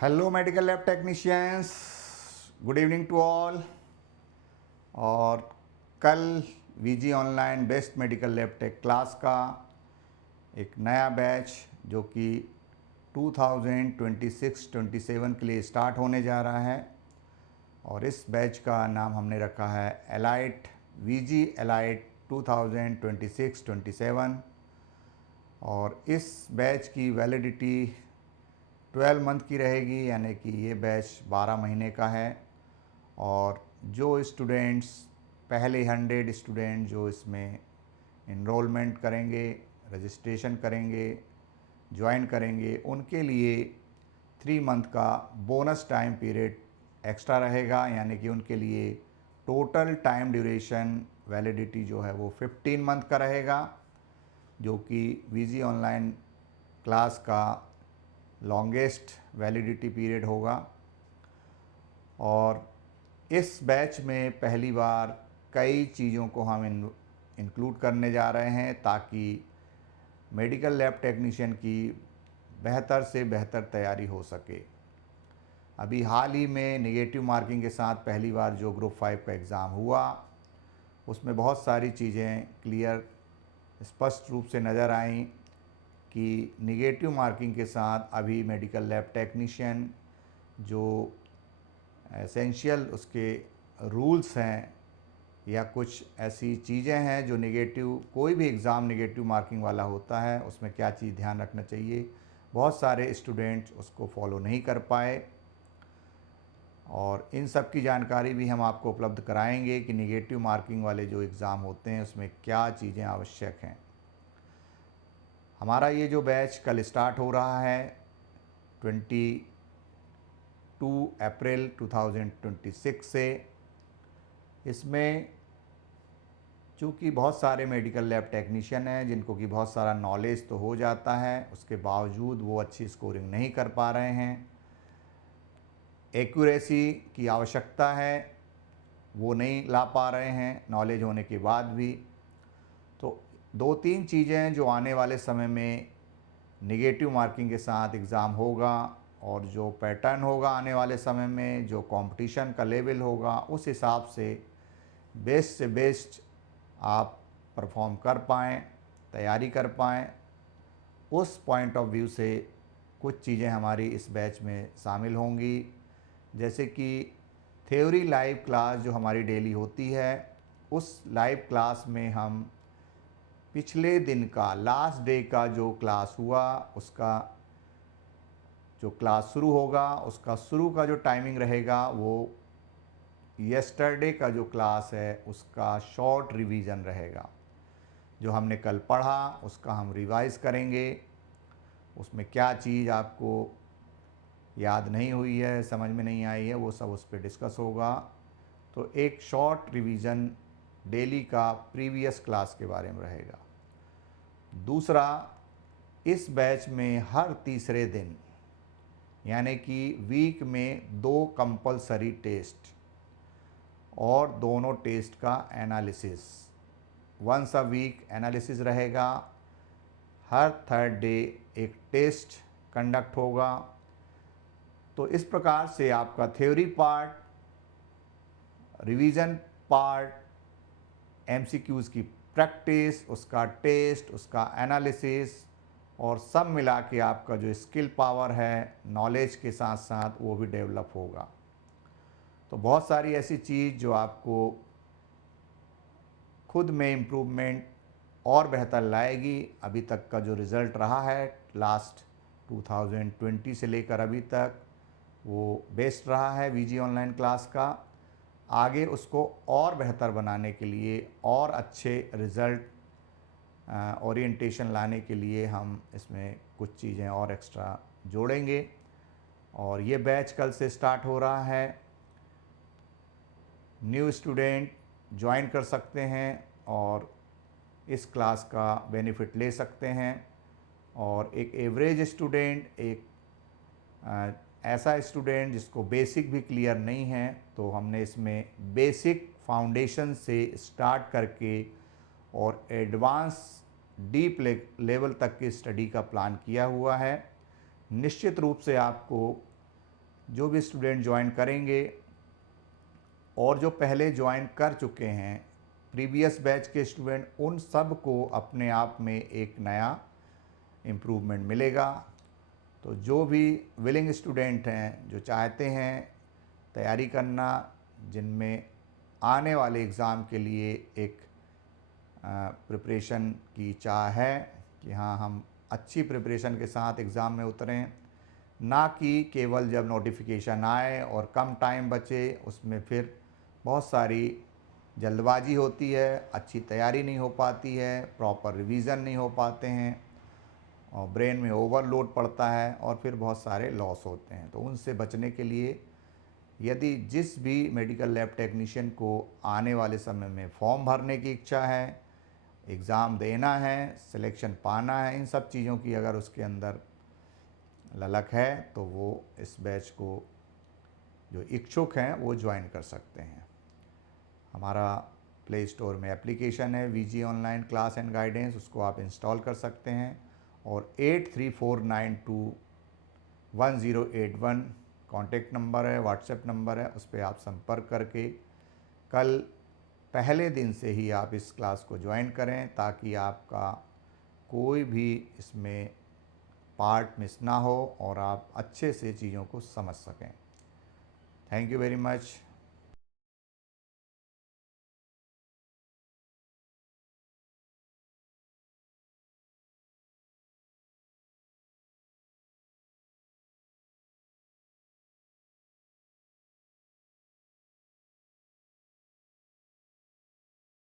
Hello medical lab technicians, good evening to all. और कल VG online best medical lab tech class का एक नया बैच जो कि 2026-27 के लिए स्टार्ट होने जा रहा है और इस बैच का नाम हमने रखा है एलाइट वीजी एलाइट 2026-27। और इस बैच की वैलिडिटी 12 मंथ की रहेगी, यानी कि ये बैच 12 महीने का है। और जो स्टूडेंट्स पहले 100 स्टूडेंट जो इसमें इनरोलमेंट करेंगे, रजिस्ट्रेशन करेंगे, ज्वाइन करेंगे, उनके लिए 3 मंथ का बोनस टाइम पीरियड एक्स्ट्रा रहेगा, यानी कि उनके लिए टोटल टाइम ड्यूरेशन वैलिडिटी जो है वो 15 मंथ का रहेगा, जो कि वीजी ऑनलाइन क्लास का लॉन्गेस्ट वैलिडिटी पीरियड होगा। और इस बैच में पहली बार कई चीज़ों को हम इंक्लूड करने जा रहे हैं ताकि मेडिकल लैब टेक्नीशियन की बेहतर से बेहतर तैयारी हो सके। अभी हाल ही में नेगेटिव मार्किंग के साथ पहली बार जो ग्रुप 5 का एग्ज़ाम हुआ, उसमें बहुत सारी चीज़ें क्लियर स्पष्ट रूप से नज़र आईं कि निगेटिव मार्किंग के साथ अभी मेडिकल लैब टेक्नीशियन जो एसेंशियल उसके रूल्स हैं या कुछ ऐसी चीज़ें हैं जो नेगेटिव, कोई भी एग्ज़ाम नेगेटिव मार्किंग वाला होता है उसमें क्या चीज़ ध्यान रखना चाहिए, बहुत सारे स्टूडेंट्स उसको फॉलो नहीं कर पाए। और इन सब की जानकारी भी हम आपको उपलब्ध कराएंगे कि नेगेटिव मार्किंग वाले जो एग्ज़ाम होते हैं उसमें क्या चीज़ें आवश्यक हैं। हमारा ये जो बैच कल स्टार्ट हो रहा है 22 अप्रैल 2026 से, इसमें चूँकि बहुत सारे मेडिकल लैब टेक्नीशियन हैं जिनको कि बहुत सारा नॉलेज तो हो जाता है, उसके बावजूद वो अच्छी स्कोरिंग नहीं कर पा रहे हैं। एक्यूरेसी की आवश्यकता है, वो नहीं ला पा रहे हैं नॉलेज होने के बाद भी। तो 2-3 चीज़ें जो आने वाले समय में नेगेटिव मार्किंग के साथ एग्ज़ाम होगा और जो पैटर्न होगा आने वाले समय में, जो कंपटीशन का लेवल होगा, उस हिसाब से बेस्ट आप परफॉर्म कर पाएँ, तैयारी कर पाएँ, उस पॉइंट ऑफ व्यू से कुछ चीज़ें हमारी इस बैच में शामिल होंगी। जैसे कि थ्योरी लाइव क्लास जो हमारी डेली होती है, उस लाइव क्लास में हम पिछले दिन का लास्ट डे का जो क्लास हुआ उसका जो क्लास शुरू होगा, उसका शुरू का जो टाइमिंग रहेगा वो यस्टरडे का जो क्लास है उसका शॉर्ट रिवीजन रहेगा। जो हमने कल पढ़ा उसका हम रिवाइज़ करेंगे, उसमें क्या चीज़ आपको याद नहीं हुई है, समझ में नहीं आई है, वो सब उस पर डिस्कस होगा। तो एक शॉर्ट रिवीजन डेली का प्रीवियस क्लास के बारे में रहेगा। दूसरा, इस बैच में हर तीसरे दिन यानी कि वीक में 2 कंपलसरी टेस्ट और दोनों टेस्ट का analysis, once a week analysis रहेगा। हर थर्ड डे एक टेस्ट कंडक्ट होगा। तो इस प्रकार से आपका theory part, revision part, MCQs की प्रैक्टिस, उसका टेस्ट, उसका एनालिसिस और सब मिला के आपका जो स्किल पावर है नॉलेज के साथ साथ वो भी डेवलप होगा। तो बहुत सारी ऐसी चीज़ जो आपको खुद में इम्प्रूवमेंट और बेहतर लाएगी। अभी तक का जो रिज़ल्ट रहा है लास्ट 2020 से लेकर अभी तक, वो बेस्ट रहा है वीजी ऑनलाइन क्लास का। आगे उसको और बेहतर बनाने के लिए और अच्छे रिज़ल्ट ओरिएंटेशन लाने के लिए हम इसमें कुछ चीज़ें और एक्स्ट्रा जोड़ेंगे। और ये बैच कल से स्टार्ट हो रहा है। न्यू स्टूडेंट ज्वाइन कर सकते हैं और इस क्लास का बेनिफिट ले सकते हैं। और एक एवरेज स्टूडेंट, एक ऐसा स्टूडेंट जिसको बेसिक भी क्लियर नहीं है, तो हमने इसमें बेसिक फाउंडेशन से स्टार्ट करके और एडवांस डीप लेवल तक की स्टडी का प्लान किया हुआ है। निश्चित रूप से आपको जो भी स्टूडेंट ज्वाइन करेंगे और जो पहले ज्वाइन कर चुके हैं प्रीवियस बैच के स्टूडेंट, उन सब को अपने आप में एक नया इम्प्रूवमेंट मिलेगा। तो जो भी विलिंग स्टूडेंट हैं, जो चाहते हैं तैयारी करना, जिनमें आने वाले एग्ज़ाम के लिए एक प्रिपरेशन की चाह है कि हाँ हम अच्छी प्रिपरेशन के साथ एग्ज़ाम में उतरें, ना कि केवल जब नोटिफिकेशन आए और कम टाइम बचे उसमें फिर बहुत सारी जल्दबाजी होती है, अच्छी तैयारी नहीं हो पाती है, प्रॉपर रिवीजन नहीं हो पाते हैं और ब्रेन में ओवरलोड पड़ता है और फिर बहुत सारे लॉस होते हैं। तो उनसे बचने के लिए यदि जिस भी मेडिकल लैब टेक्नीशियन को आने वाले समय में फॉर्म भरने की इच्छा है, एग्ज़ाम देना है, सिलेक्शन पाना है, इन सब चीज़ों की अगर उसके अंदर ललक है तो वो इस बैच को जो इच्छुक हैं वो ज्वाइन कर सकते हैं। हमारा प्ले स्टोर में एप्लीकेशन है VG online class and guidance, उसको आप इंस्टॉल कर सकते हैं और 8349211081 कॉन्टेक्ट नंबर है, व्हाट्सएप नंबर है, उस पर आप संपर्क करके कल पहले दिन से ही आप इस क्लास को ज्वाइन करें ताकि आपका कोई भी इसमें पार्ट मिस ना हो और आप अच्छे से चीज़ों को समझ सकें। Thank you very much.